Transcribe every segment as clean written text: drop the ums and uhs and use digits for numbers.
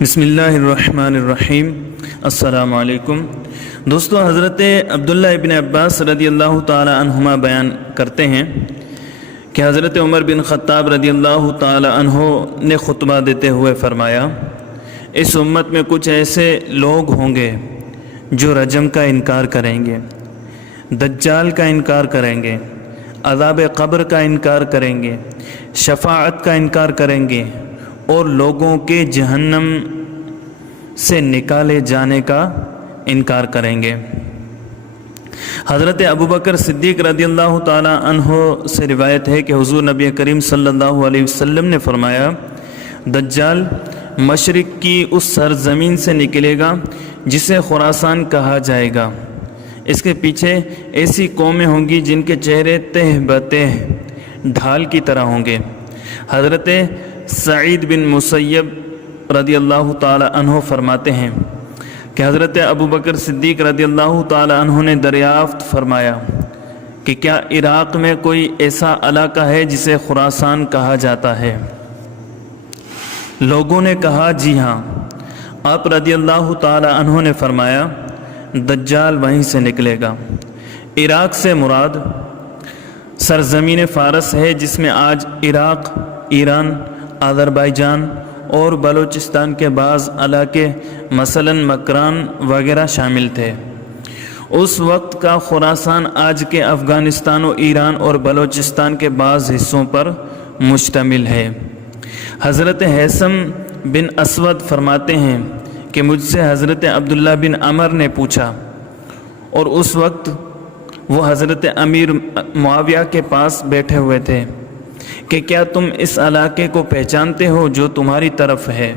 بسم اللہ الرحمن الرحیم۔ السلام علیکم دوستو، حضرت عبداللہ ابن عباس رضی اللہ تعالی عنہما بیان کرتے ہیں کہ حضرت عمر بن خطاب رضی اللہ تعالی عنہ نے خطبہ دیتے ہوئے فرمایا، اس امت میں کچھ ایسے لوگ ہوں گے جو رجم کا انکار کریں گے، دجال کا انکار کریں گے، عذاب قبر کا انکار کریں گے، شفاعت کا انکار کریں گے اور لوگوں کے جہنم سے نکالے جانے کا انکار کریں گے۔ حضرت ابوبکر صدیق رضی اللہ تعالی عنہ سے روایت ہے کہ حضور نبی کریم صلی اللہ علیہ وسلم نے فرمایا، دجال مشرق کی اس سرزمین سے نکلے گا جسے خراسان کہا جائے گا۔ اس کے پیچھے ایسی قومیں ہوں گی جن کے چہرے تہ بتہ ڈھال کی طرح ہوں گے۔ حضرت سعید بن مسیب رضی اللہ تعالی عنہ فرماتے ہیں کہ حضرت ابوبکر صدیق رضی اللہ تعالی عنہ نے دریافت فرمایا کہ کیا عراق میں کوئی ایسا علاقہ ہے جسے خراسان کہا جاتا ہے؟ لوگوں نے کہا جی ہاں۔ آپ رضی اللہ تعالی عنہ نے فرمایا، دجال وہیں سے نکلے گا۔ عراق سے مراد سرزمین فارس ہے جس میں آج عراق، ایران، آذربائیجان اور بلوچستان کے بعض علاقے مثلا مکران وغیرہ شامل تھے۔ اس وقت کا خراسان آج کے افغانستان و ایران اور بلوچستان کے بعض حصوں پر مشتمل ہے۔ حضرت حیثم بن اسود فرماتے ہیں کہ مجھ سے حضرت عبداللہ بن عمر نے پوچھا، اور اس وقت وہ حضرت امیر معاویہ کے پاس بیٹھے ہوئے تھے، کہ کیا تم اس علاقے کو پہچانتے ہو جو تمہاری طرف ہے؟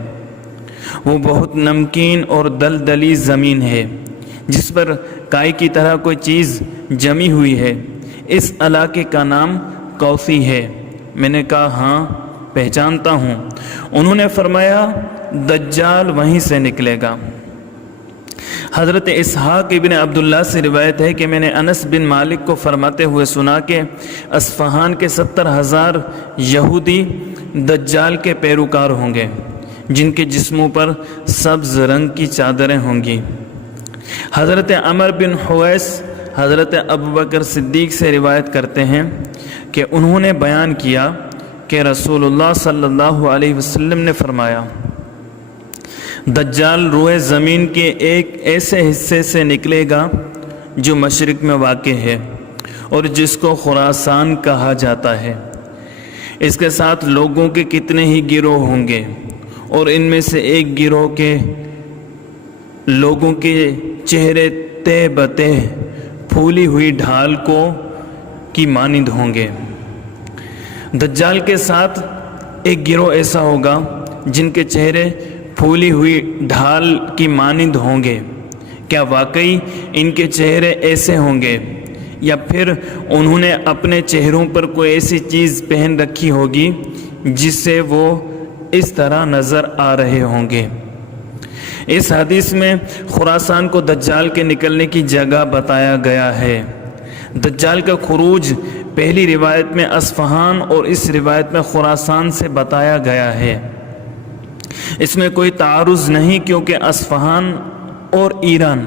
وہ بہت نمکین اور دلدلی زمین ہے جس پر کائی کی طرح کوئی چیز جمی ہوئی ہے۔ اس علاقے کا نام کوثی ہے۔ میں نے کہا ہاں پہچانتا ہوں۔ انہوں نے فرمایا، دجال وہیں سے نکلے گا۔ حضرت اسحاق ابن عبداللہ سے روایت ہے کہ میں نے انس بن مالک کو فرماتے ہوئے سنا کہ اصفہان کے 70,000 یہودی دجال کے پیروکار ہوں گے جن کے جسموں پر سبز رنگ کی چادریں ہوں گی۔ حضرت عمر بن حویس حضرت ابوبکر صدیق سے روایت کرتے ہیں کہ انہوں نے بیان کیا کہ رسول اللہ صلی اللہ علیہ وسلم نے فرمایا، دجال روئے زمین کے ایک ایسے حصے سے نکلے گا جو مشرق میں واقع ہے اور جس کو خراسان کہا جاتا ہے۔ اس کے ساتھ لوگوں کے کتنے ہی گروہ ہوں گے، اور ان میں سے ایک گروہ کے لوگوں کے چہرے تہ بتہ پھولی ہوئی ڈھال کی مانند ہوں گے۔ دجال کے ساتھ ایک گروہ ایسا ہوگا جن کے چہرے پھولی ہوئی ڈھال کی مانند ہوں گے۔ کیا واقعی ان کے چہرے ایسے ہوں گے، یا پھر انہوں نے اپنے چہروں پر کوئی ایسی چیز پہن رکھی ہوگی جس سے وہ اس طرح نظر آ رہے ہوں گے؟ اس حدیث میں خراسان کو دجال کے نکلنے کی جگہ بتایا گیا ہے۔ دجال کا خروج پہلی روایت میں اصفہان اور اس روایت میں خراسان سے بتایا گیا ہے۔ اس میں کوئی تعارض نہیں، کیونکہ اصفہان اور ایران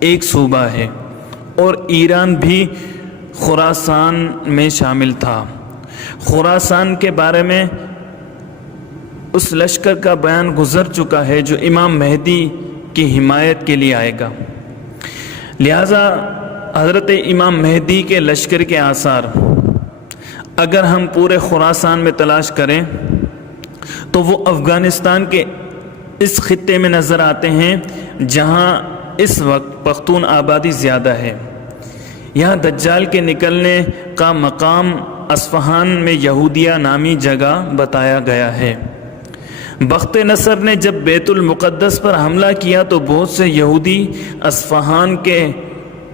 ایک صوبہ ہے اور ایران بھی خراسان میں شامل تھا۔ خراسان کے بارے میں اس لشکر کا بیان گزر چکا ہے جو امام مہدی کی حمایت کے لیے آئے گا، لہذا حضرت امام مہدی کے لشکر کے آثار اگر ہم پورے خراسان میں تلاش کریں تو وہ افغانستان کے اس خطے میں نظر آتے ہیں جہاں اس وقت پختون آبادی زیادہ ہے۔ یہاں دجال کے نکلنے کا مقام اصفہان میں یہودیہ نامی جگہ بتایا گیا ہے۔ بخت نصر نے جب بیت المقدس پر حملہ کیا تو بہت سے یہودی اصفہان کے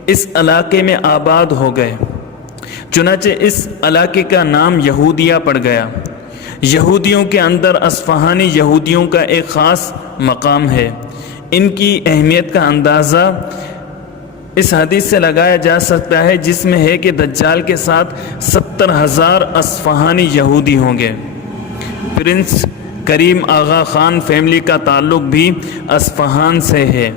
اس علاقے میں آباد ہو گئے، چنانچہ اس علاقے کا نام یہودیہ پڑ گیا۔ یہودیوں کے اندر اصفہانی یہودیوں کا ایک خاص مقام ہے۔ ان کی اہمیت کا اندازہ اس حدیث سے لگایا جا سکتا ہے جس میں ہے کہ دجال کے ساتھ 70,000 اصفہانی یہودی ہوں گے۔ پرنس کریم آغا خان فیملی کا تعلق بھی اصفہان سے ہے،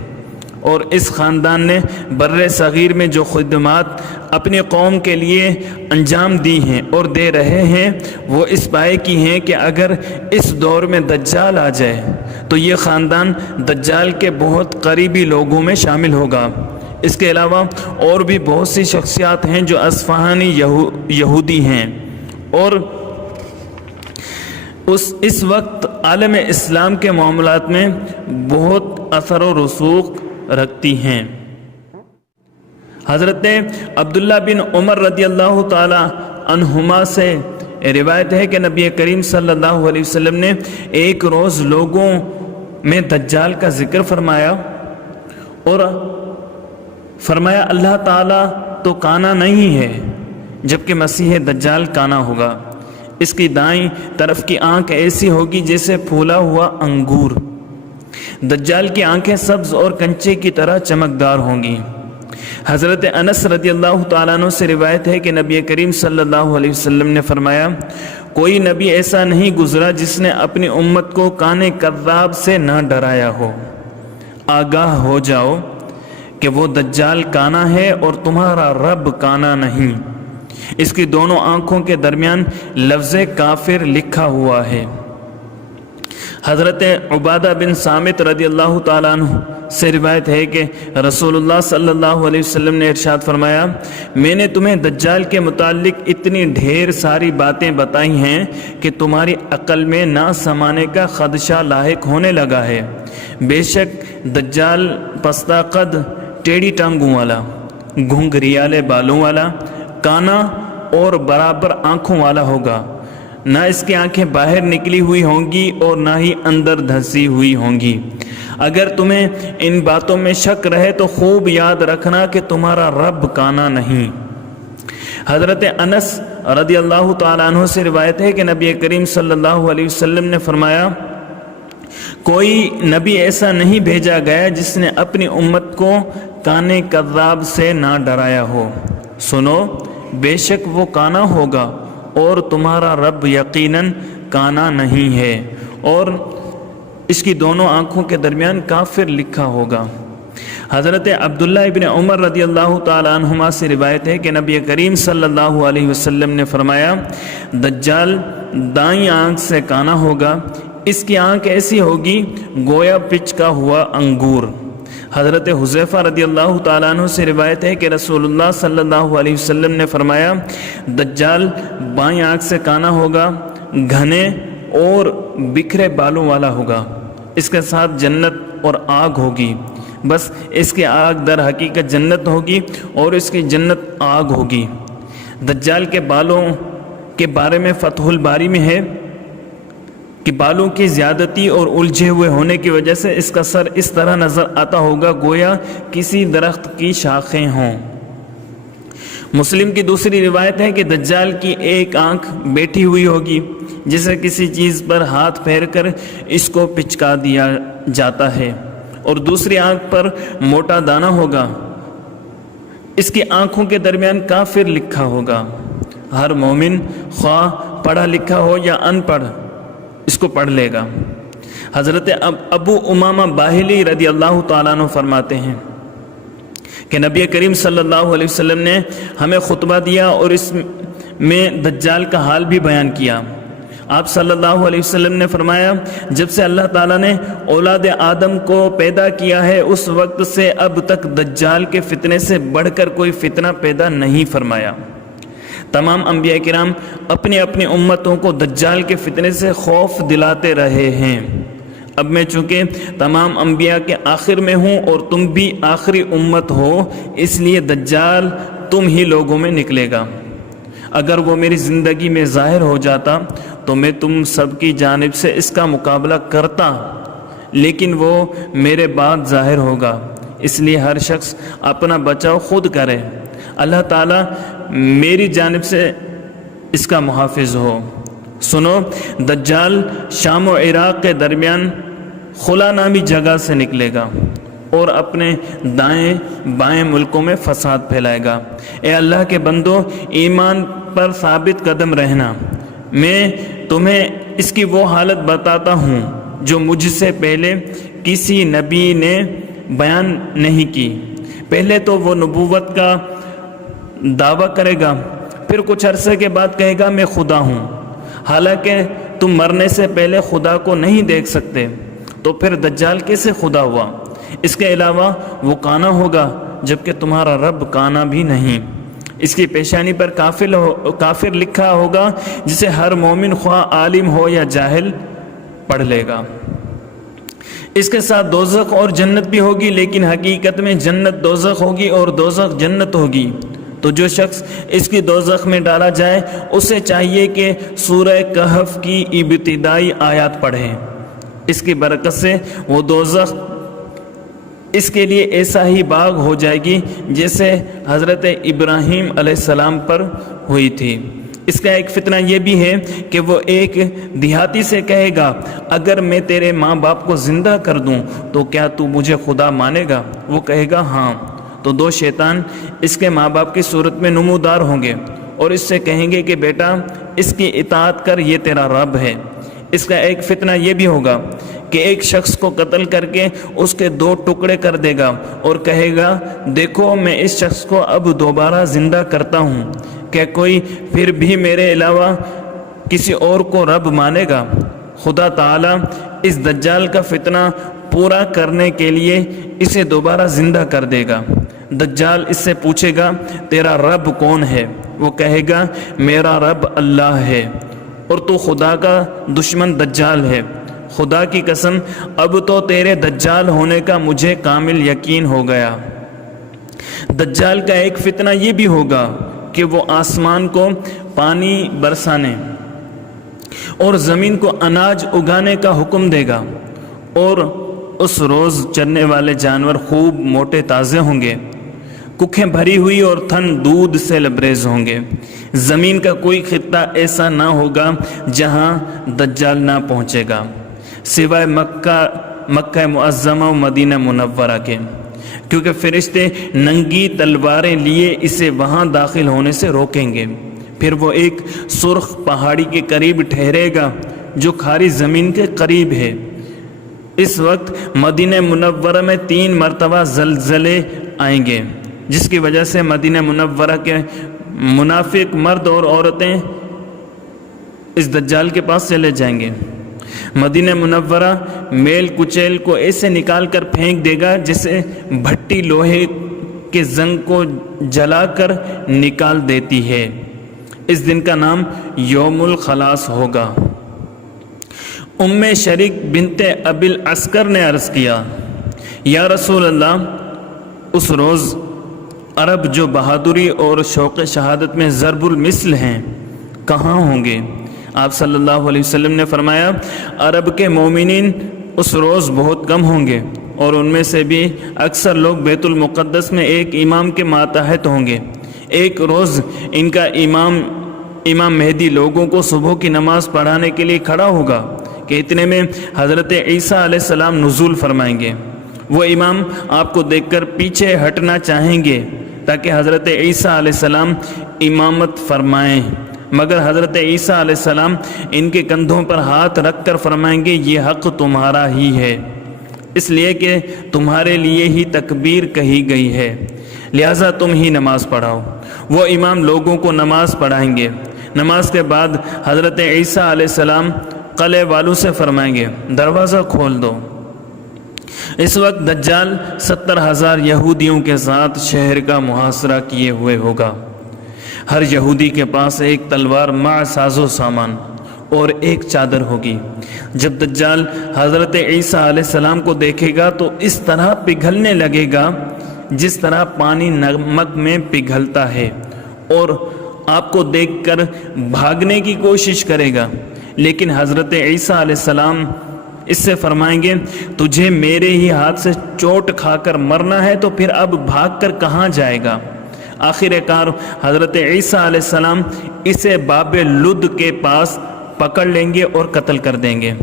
اور اس خاندان نے بر صغیر میں جو خدمات اپنی قوم کے لیے انجام دی ہیں اور دے رہے ہیں وہ اس پائے کی ہیں کہ اگر اس دور میں دجال آ جائے تو یہ خاندان دجال کے بہت قریبی لوگوں میں شامل ہوگا۔ اس کے علاوہ اور بھی بہت سی شخصیات ہیں جو اصفہانی یہودی ہیں اور اس وقت عالم اسلام کے معاملات میں بہت اثر و رسوخ رکھتی ہیں۔ حضرت عبداللہ بن عمر رضی اللہ تعالی عنہما سے روایت ہے کہ نبی کریم صلی اللہ علیہ وسلم نے ایک روز لوگوں میں دجال کا ذکر فرمایا اور فرمایا اللہ تعالیٰ تو کانا نہیں ہے جبکہ مسیح دجال کانا ہوگا۔ اس کی دائیں طرف کی آنکھ ایسی ہوگی جیسے پھولا ہوا انگور۔ دجال کی آنکھیں سبز اور کنچے کی طرح چمکدار ہوں گی۔ حضرت انس رضی اللہ تعالیٰ عنہ سے روایت ہے کہ نبی کریم صلی اللہ علیہ وسلم نے فرمایا کوئی نبی ایسا نہیں گزرا جس نے اپنی امت کو کانے کذاب سے نہ ڈرایا ہو۔ آگاہ ہو جاؤ کہ وہ دجال کانا ہے اور تمہارا رب کانا نہیں۔ اس کی دونوں آنکھوں کے درمیان لفظ کافر لکھا ہوا ہے۔ حضرت عبادہ بن صامت رضی اللہ تعالیٰ عنہ سے روایت ہے کہ رسول اللہ صلی اللہ علیہ وسلم نے ارشاد فرمایا میں نے تمہیں دجال کے متعلق اتنی ڈھیر ساری باتیں بتائی ہیں کہ تمہاری عقل میں نہ سمانے کا خدشہ لاحق ہونے لگا ہے۔ بے شک دجال پستہ قد، ٹیڑھی ٹانگوں والا، گھنگریالے بالوں والا، کانا اور برابر آنکھوں والا ہوگا۔ نہ اس کی آنکھیں باہر نکلی ہوئی ہوں گی اور نہ ہی اندر دھسی ہوئی ہوں گی۔ اگر تمہیں ان باتوں میں شک رہے تو خوب یاد رکھنا کہ تمہارا رب کانا نہیں۔ حضرت انس رضی اللہ تعالیٰ عنہ سے روایت ہے کہ نبی کریم صلی اللہ علیہ وسلم نے فرمایا کوئی نبی ایسا نہیں بھیجا گیا جس نے اپنی امت کو کانے کذاب سے نہ ڈرایا ہو۔ سنو بے شک وہ کانا ہوگا اور تمہارا رب یقیناً کانا نہیں ہے، اور اس کی دونوں آنکھوں کے درمیان کافر لکھا ہوگا۔ حضرت عبداللہ ابن عمر رضی اللہ تعالیٰ عنہما سے روایت ہے کہ نبی کریم صلی اللہ علیہ وسلم نے فرمایا دجال دائیں آنکھ سے کانا ہوگا، اس کی آنکھ ایسی ہوگی گویا پچکا ہوا انگور۔ حضرت حذیفہ رضی اللہ تعالیٰ عنہ سے روایت ہے کہ رسول اللہ صلی اللہ علیہ وسلم نے فرمایا دجال بائیں آنکھ سے کانا ہوگا، گھنے اور بکھرے بالوں والا ہوگا، اس کے ساتھ جنت اور آگ ہوگی، بس اس کی آگ در حقیقت جنت ہوگی اور اس کی جنت آگ ہوگی۔ دجال کے بالوں کے بارے میں فتح الباری میں ہے کہ بالوں کی زیادتی اور الجھے ہوئے ہونے کی وجہ سے اس کا سر اس طرح نظر آتا ہوگا گویا کسی درخت کی شاخیں ہوں۔ مسلم کی دوسری روایت ہے کہ دجال کی ایک آنکھ بیٹھی ہوئی ہوگی جسے کسی چیز پر ہاتھ پھیر کر اس کو پچکا دیا جاتا ہے، اور دوسری آنکھ پر موٹا دانہ ہوگا، اس کی آنکھوں کے درمیان کافر لکھا ہوگا۔ ہر مومن خواہ پڑھا لکھا ہو یا ان پڑھ اس کو پڑھ لے گا۔ حضرت ابو امامہ باہلی رضی اللہ تعالیٰ عنہ فرماتے ہیں کہ نبی کریم صلی اللہ علیہ وسلم نے ہمیں خطبہ دیا اور اس میں دجال کا حال بھی بیان کیا۔ آپ صلی اللہ علیہ وسلم نے فرمایا جب سے اللہ تعالیٰ نے اولاد آدم کو پیدا کیا ہے اس وقت سے اب تک دجال کے فتنے سے بڑھ کر کوئی فتنہ پیدا نہیں فرمایا۔ تمام انبیاء کرام اپنی اپنی امتوں کو دجال کے فتنے سے خوف دلاتے رہے ہیں۔ اب میں چونکہ تمام انبیاء کے آخر میں ہوں اور تم بھی آخری امت ہو، اس لیے دجال تم ہی لوگوں میں نکلے گا۔ اگر وہ میری زندگی میں ظاہر ہو جاتا تو میں تم سب کی جانب سے اس کا مقابلہ کرتا، لیکن وہ میرے بعد ظاہر ہوگا، اس لیے ہر شخص اپنا بچاؤ خود کرے۔ اللہ تعالیٰ میری جانب سے اس کا محافظ ہو۔ سنو، دجال شام و عراق کے درمیان خلا نامی جگہ سے نکلے گا اور اپنے دائیں بائیں ملکوں میں فساد پھیلائے گا۔ اے اللہ کے بندو، ایمان پر ثابت قدم رہنا۔ میں تمہیں اس کی وہ حالت بتاتا ہوں جو مجھ سے پہلے کسی نبی نے بیان نہیں کی۔ پہلے تو وہ نبوت کا دعویٰ کرے گا، پھر کچھ عرصے کے بعد کہے گا میں خدا ہوں، حالانکہ تم مرنے سے پہلے خدا کو نہیں دیکھ سکتے، تو پھر دجال کیسے خدا ہوا؟ اس کے علاوہ وہ کانا ہوگا جبکہ تمہارا رب کانا بھی نہیں۔ اس کی پیشانی پر کافر لکھا ہوگا، جسے ہر مومن خواہ عالم ہو یا جاہل پڑھ لے گا۔ اس کے ساتھ دوزخ اور جنت بھی ہوگی، لیکن حقیقت میں جنت دوزخ ہوگی اور دوزخ جنت ہوگی۔ تو جو شخص اس کی دوزخ میں ڈالا جائے اسے چاہیے کہ سورہ کہف کی ابتدائی آیات پڑھیں۔ اس کی برکت سے وہ دوزخ اس کے لیے ایسا ہی باغ ہو جائے گی جیسے حضرت ابراہیم علیہ السلام پر ہوئی تھی۔ اس کا ایک فتنہ یہ بھی ہے کہ وہ ایک دیہاتی سے کہے گا اگر میں تیرے ماں باپ کو زندہ کر دوں تو کیا تو مجھے خدا مانے گا؟ وہ کہے گا ہاں۔ تو دو شیطان اس کے ماں باپ کی صورت میں نمودار ہوں گے اور اس سے کہیں گے کہ بیٹا اس کی اطاعت کر، یہ تیرا رب ہے۔ اس کا ایک فتنہ یہ بھی ہوگا کہ ایک شخص کو قتل کر کے اس کے دو ٹکڑے کر دے گا اور کہے گا دیکھو میں اس شخص کو اب دوبارہ زندہ کرتا ہوں، کیا کوئی پھر بھی میرے علاوہ کسی اور کو رب مانے گا؟ خدا تعالیٰ اس دجال کا فتنہ پورا کرنے کے لیے اسے دوبارہ زندہ کر دے گا۔ دجال اس سے پوچھے گا تیرا رب کون ہے؟ وہ کہے گا میرا رب اللہ ہے اور تو خدا کا دشمن دجال ہے۔ خدا کی قسم اب تو تیرے دجال ہونے کا مجھے کامل یقین ہو گیا۔ دجال کا ایک فتنہ یہ بھی ہوگا کہ وہ آسمان کو پانی برسانے اور زمین کو اناج اگانے کا حکم دے گا، اور اس روز چرنے والے جانور خوب موٹے تازے ہوں گے، ککھیں بھری ہوئی اور تھن دودھ سے لبریز ہوں گے۔ زمین کا کوئی خطہ ایسا نہ ہوگا جہاں دجال نہ پہنچے گا سوائے مکہ معظمہ و مدینہ منورہ کے، کیونکہ فرشتے ننگی تلواریں لیے اسے وہاں داخل ہونے سے روکیں گے۔ پھر وہ ایک سرخ پہاڑی کے قریب ٹھہرے گا جو کھاری زمین کے قریب ہے۔ اس وقت مدینہ منورہ میں 3 مرتبہ زلزلے آئیں گے، جس کی وجہ سے مدینہ منورہ کے منافق مرد اور عورتیں اس دجال کے پاس چلے جائیں گے۔ مدینہ منورہ میل کچیل کو ایسے نکال کر پھینک دے گا جیسے بھٹی لوہے کے زنگ کو جلا کر نکال دیتی ہے۔ اس دن کا نام یوم الخلاص ہوگا۔ ام شریک بنت ابی العسکر نے عرض کیا یا رسول اللہ، اس روز عرب جو بہادری اور شوق شہادت میں ضرب المثل ہیں کہاں ہوں گے؟ آپ صلی اللہ علیہ وسلم نے فرمایا عرب کے مومنین اس روز بہت کم ہوں گے، اور ان میں سے بھی اکثر لوگ بیت المقدس میں ایک امام کے ماتحت ہوں گے۔ ایک روز ان کا امام مہدی لوگوں کو صبح کی نماز پڑھانے کے لیے کھڑا ہوگا کہ اتنے میں حضرت عیسیٰ علیہ السلام نزول فرمائیں گے۔ وہ امام آپ کو دیکھ کر پیچھے ہٹنا چاہیں گے تاکہ حضرت عیسیٰ علیہ السلام امامت فرمائیں، مگر حضرت عیسیٰ علیہ السلام ان کے کندھوں پر ہاتھ رکھ کر فرمائیں گے یہ حق تمہارا ہی ہے، اس لیے کہ تمہارے لیے ہی تکبیر کہی گئی ہے، لہٰذا تم ہی نماز پڑھاؤ۔ وہ امام لوگوں کو نماز پڑھائیں گے۔ نماز کے بعد حضرت عیسیٰ علیہ السلام قلعے والوں سے فرمائیں گے دروازہ کھول دو۔ اس وقت دجال 70,000 یہودیوں کے ساتھ شہر کا محاصرہ کیے ہوئے ہوگا۔ ہر یہودی کے پاس ایک تلوار مع ساز و سامان اور ایک چادر ہوگی۔ جب دجال حضرت عیسیٰ علیہ السلام کو دیکھے گا تو اس طرح پگھلنے لگے گا جس طرح پانی نمک میں پگھلتا ہے، اور آپ کو دیکھ کر بھاگنے کی کوشش کرے گا، لیکن حضرت عیسیٰ علیہ السلام اس سے فرمائیں گے تجھے میرے ہی ہاتھ سے چوٹ کھا کر مرنا ہے تو پھر اب بھاگ کر کہاں جائے گا؟ آخر کار حضرت عیسیٰ علیہ السلام اسے باب لد کے پاس پکڑ لیں گے اور قتل کر دیں گے۔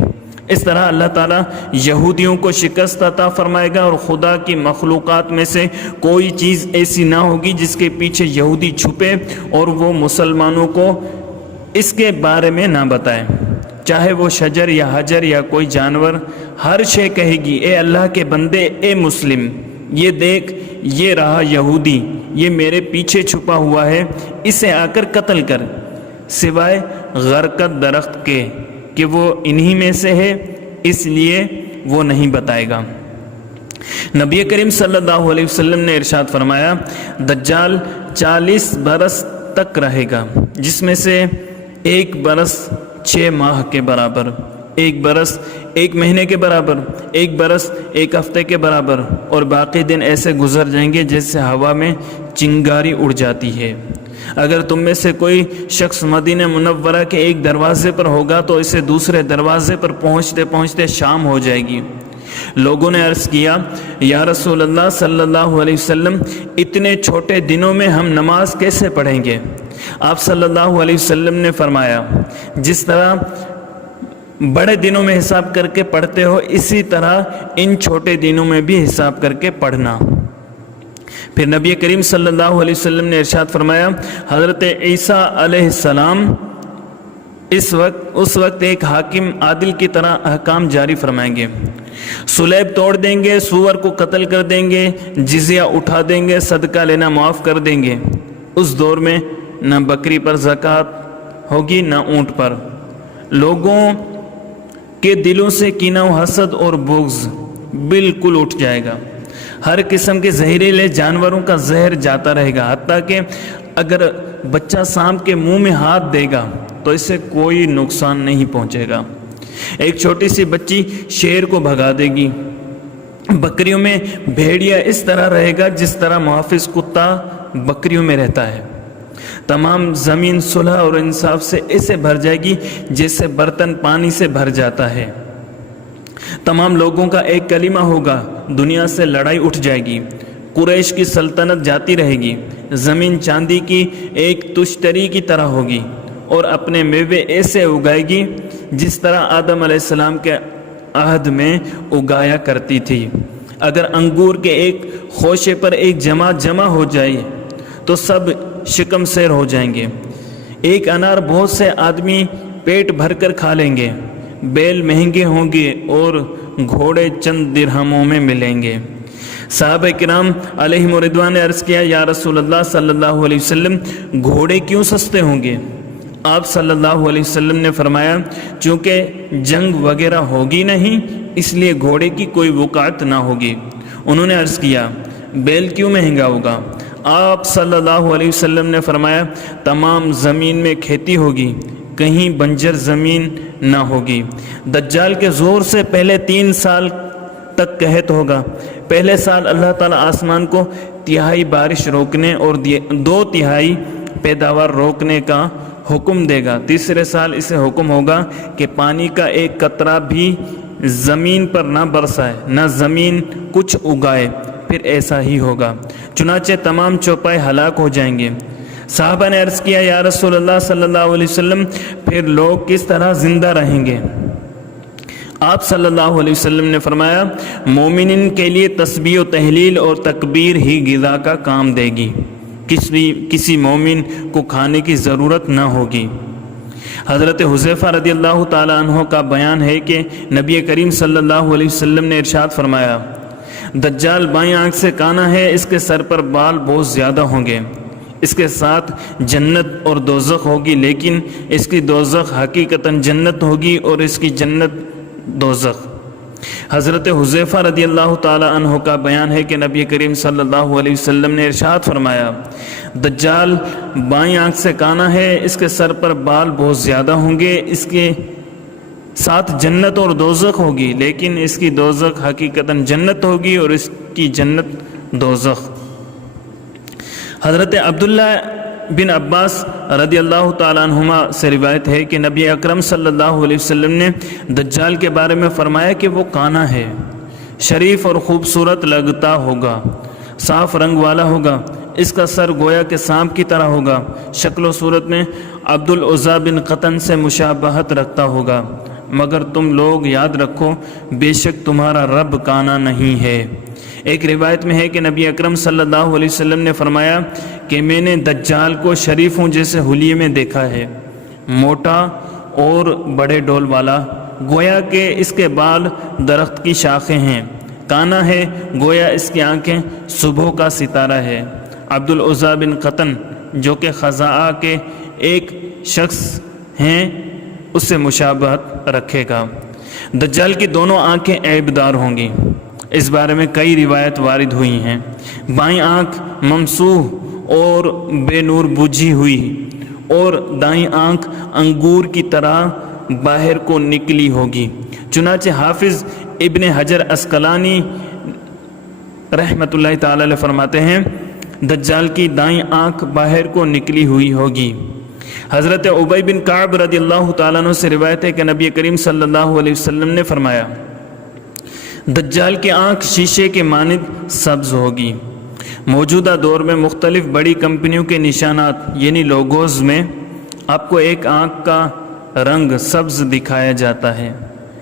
اس طرح اللہ تعالیٰ یہودیوں کو شکست عطا فرمائے گا، اور خدا کی مخلوقات میں سے کوئی چیز ایسی نہ ہوگی جس کے پیچھے یہودی چھپے اور وہ مسلمانوں کو اس کے بارے میں نہ بتائیں۔ چاہے وہ شجر یا حجر یا کوئی جانور، ہر شے کہے گی اے اللہ کے بندے، اے مسلم، یہ دیکھ یہ رہا یہودی، یہ میرے پیچھے چھپا ہوا ہے، اسے آ کر قتل کر، سوائے غرقد درخت کے کہ وہ انہی میں سے ہے، اس لیے وہ نہیں بتائے گا۔ نبی کریم صلی اللہ علیہ وسلم نے ارشاد فرمایا، دجال 40 برس تک رہے گا، جس میں سے 1 برس 6 ماہ کے برابر، 1 برس 1 مہینے کے برابر، 1 برس 1 ہفتے کے برابر، اور باقی دن ایسے گزر جائیں گے جیسے ہوا میں چنگاری اڑ جاتی ہے۔ اگر تم میں سے کوئی شخص مدینہ منورہ کے ایک دروازے پر ہوگا تو اسے دوسرے دروازے پر پہنچتے پہنچتے شام ہو جائے گی۔ لوگوں نے عرض کیا، یا رسول اللہ صلی اللہ علیہ وسلم، اتنے چھوٹے دنوں میں ہم نماز کیسے پڑھیں گے؟ آپ صلی اللہ علیہ وسلم نے فرمایا، جس طرح بڑے دنوں میں حساب کر کے پڑھتے ہو، اسی طرح ان چھوٹے دنوں میں بھی حساب کر کے پڑھنا۔ پھر نبی کریم صلی اللہ علیہ وسلم نے ارشاد فرمایا، حضرت عیسیٰ علیہ السلام اس وقت ایک حاکم عادل کی طرح احکام جاری فرمائیں گے، سلیب توڑ دیں گے، سور کو قتل کر دیں گے، جزیہ اٹھا دیں گے، صدقہ لینا معاف کر دیں گے۔ اس دور میں نہ بکری پر زکوٰۃ ہوگی نہ اونٹ پر۔ لوگوں کے دلوں سے کینہ و حسد اور بغض بالکل اٹھ جائے گا، ہر قسم کے زہریلے جانوروں کا زہر جاتا رہے گا، حتیٰ کہ اگر بچہ سانپ کے منہ میں ہاتھ دے گا تو اسے کوئی نقصان نہیں پہنچے گا۔ ایک چھوٹی سی بچی شیر کو بھگا دے گی۔ بکریوں میں بھیڑیا اس طرح رہے گا جس طرح محافظ کتا بکریوں میں رہتا ہے۔ تمام زمین صلح اور انصاف سے ایسے بھر جائے گی جیسے برتن پانی سے بھر جاتا ہے۔ تمام لوگوں کا ایک کلمہ ہوگا، دنیا سے لڑائی اٹھ جائے گی، قریش کی سلطنت جاتی رہے گی، زمین چاندی کی ایک تشتری کی طرح ہوگی اور اپنے میوے ایسے اگائے گی جس طرح آدم علیہ السلام کے عہد میں اگایا کرتی تھی۔ اگر انگور کے ایک خوشے پر ایک جماعت جمع ہو جائے تو سب شکم سیر ہو جائیں گے۔ ایک انار بہت سے آدمی پیٹ بھر کر کھا لیں گے، بیل مہنگے ہوں گے اور گھوڑے چند درہموں میں ملیں گے۔ صحابہ کرام علیہم رضوان نے عرض کیا، یا رسول اللہ صلی اللہ علیہ وسلم، گھوڑے کیوں سستے ہوں گے؟ آپ صلی اللہ علیہ وسلم نے فرمایا، چونکہ جنگ وغیرہ ہوگی نہیں، اس لیے گھوڑے کی کوئی وقعت نہ ہوگی۔ انہوں نے عرض کیا، بیل کیوں مہنگا ہوگا؟ آپ صلی اللہ علیہ وسلم نے فرمایا، تمام زمین میں کھیتی ہوگی، کہیں بنجر زمین نہ ہوگی۔ دجال کے ظہور سے پہلے 3 سال تک قحط ہوگا۔ پہلے سال اللہ تعالیٰ آسمان کو 1/3 بارش روکنے اور 2/3 پیداوار روکنے کا حکم دے گا۔ تیسرے سال اسے حکم ہوگا کہ پانی کا ایک قطرہ بھی زمین پر نہ برسائے، نہ زمین کچھ اگائے۔ پھر ایسا ہی ہوگا، چنانچہ تمام چوپائے ہلاک ہو جائیں گے۔ صحابہ نے عرض کیا، یا رسول اللہ صلی اللہ علیہ وسلم، پھر لوگ کس طرح زندہ رہیں گے؟ آپ صلی اللہ علیہ وسلم نے فرمایا، مومنین کے لیے تسبیح و تحلیل اور تکبیر ہی غذا کا کام دے گی، کسی مومن کو کھانے کی ضرورت نہ ہوگی۔ حضرت حذیفہ رضی اللہ تعالیٰ عنہ کا بیان ہے کہ نبی کریم صلی اللہ علیہ وسلم نے ارشاد فرمایا، دجال بائیں آنکھ سے کانا ہے، اس کے سر پر بال بہت زیادہ ہوں گے، اس کے ساتھ جنت اور دوزخ ہوگی، لیکن اس کی دوزخ حقیقتاً جنت ہوگی اور اس کی جنت دوزخ۔ حضرت حذیفہ رضی اللہ تعالیٰ عنہ کا بیان ہے کہ نبی کریم صلی اللہ علیہ وسلم نے ارشاد فرمایا، دجال بائیں آنکھ سے کانا ہے، اس کے سر پر بال بہت زیادہ ہوں گے، اس کے ساتھ جنت اور دوزخ ہوگی، لیکن اس کی دوزخ حقیقتاً جنت ہوگی اور اس کی جنت دوزخ۔ حضرت عبداللہ بن عباس رضی اللہ تعالیٰ عنہما سے روایت ہے کہ نبی اکرم صلی اللہ علیہ وسلم نے دجال کے بارے میں فرمایا کہ وہ کانا ہے، شریف اور خوبصورت لگتا ہوگا، صاف رنگ والا ہوگا، اس کا سر گویا کہ سانپ کی طرح ہوگا، شکل و صورت میں عبد العزیٰ بن قطن سے مشابہت رکھتا ہوگا، مگر تم لوگ یاد رکھو، بے شک تمہارا رب کانا نہیں ہے۔ ایک روایت میں ہے کہ نبی اکرم صلی اللہ علیہ وسلم نے فرمایا کہ میں نے دجال کو شریفوں جیسے حلیے میں دیکھا ہے، موٹا اور بڑے ڈول والا، گویا کہ اس کے بال درخت کی شاخیں ہیں، کانا ہے گویا اس کی آنکھیں صبح کا ستارہ ہے۔ عبد العزیٰ بن قطن جو کہ خزاعہ کے ایک شخص ہیں اس سے مشابہت رکھے گا۔ دجال کی دونوں آنکھیں عیبدار ہوں گی، اس بارے میں کئی روایت وارد ہوئی ہیں۔ بائیں آنکھ ممسوح اور بے نور بجھی ہوئی اور دائیں آنکھ انگور کی طرح باہر کو نکلی ہوگی۔ چنانچہ حافظ ابن حجر عسقلانی رحمۃ اللہ تعالی علیہ فرماتے ہیں دجال کی دائیں آنکھ باہر کو نکلی ہوئی ہوگی۔ حضرت ابی بن کعب رضی اللہ تعالیٰ عنہ سے روایت ہے کہ نبی کریم صلی اللہ علیہ وسلم نے فرمایا دجال کی آنکھ شیشے کے مانند سبز ہوگی۔ موجودہ دور میں مختلف بڑی کمپنیوں کے نشانات یعنی لوگوز میں آپ کو ایک آنکھ کا رنگ سبز دکھایا جاتا ہے،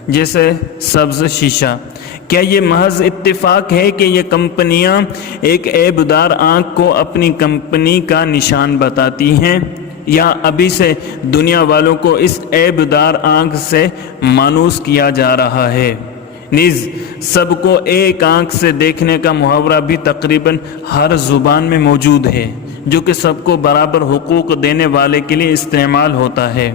جیسے سبز شیشہ۔ کیا یہ محض اتفاق ہے کہ یہ کمپنیاں ایک عیبدار آنکھ کو اپنی کمپنی کا نشان بتاتی ہیں، یا ابھی سے دنیا والوں کو اس عیبدار آنکھ سے مانوس کیا جا رہا ہے؟ نیز سب کو ایک آنکھ سے دیکھنے کا محاورہ بھی تقریباً ہر زبان میں موجود ہے، جو کہ سب کو برابر حقوق دینے والے کے لیے استعمال ہوتا ہے۔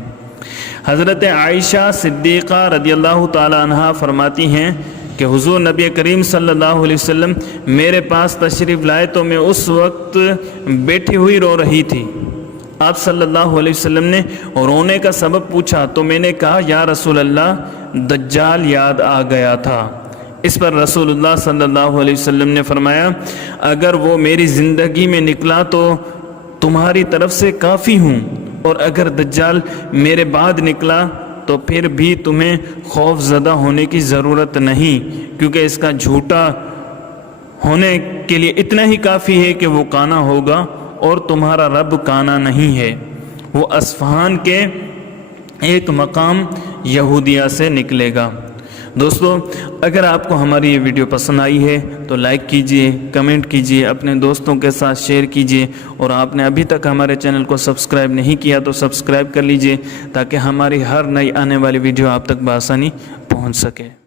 حضرت عائشہ صدیقہ رضی اللہ تعالی عنہا فرماتی ہیں کہ حضور نبی کریم صلی اللہ علیہ وسلم میرے پاس تشریف لائے تو میں اس وقت بیٹھی ہوئی رو رہی تھی۔ آپ صلی اللہ علیہ وسلم نے رونے کا سبب پوچھا تو میں نے کہا یا رسول اللہ دجال یاد آ گیا تھا۔ اس پر رسول اللہ صلی اللہ علیہ وسلم نے فرمایا اگر وہ میری زندگی میں نکلا تو تمہاری طرف سے کافی ہوں، اور اگر دجال میرے بعد نکلا تو پھر بھی تمہیں خوف زدہ ہونے کی ضرورت نہیں، کیونکہ اس کا جھوٹا ہونے کے لیے اتنا ہی کافی ہے کہ وہ کانا ہوگا اور تمہارا رب کانا نہیں ہے۔ وہ اصفہان کے ایک مقام یہودیہ سے نکلے گا۔ دوستو اگر آپ کو ہماری یہ ویڈیو پسند آئی ہے تو لائک کیجئے، کمنٹ کیجئے، اپنے دوستوں کے ساتھ شیئر کیجئے، اور آپ نے ابھی تک ہمارے چینل کو سبسکرائب نہیں کیا تو سبسکرائب کر لیجئے تاکہ ہماری ہر نئی آنے والی ویڈیو آپ تک بآسانی پہنچ سکے۔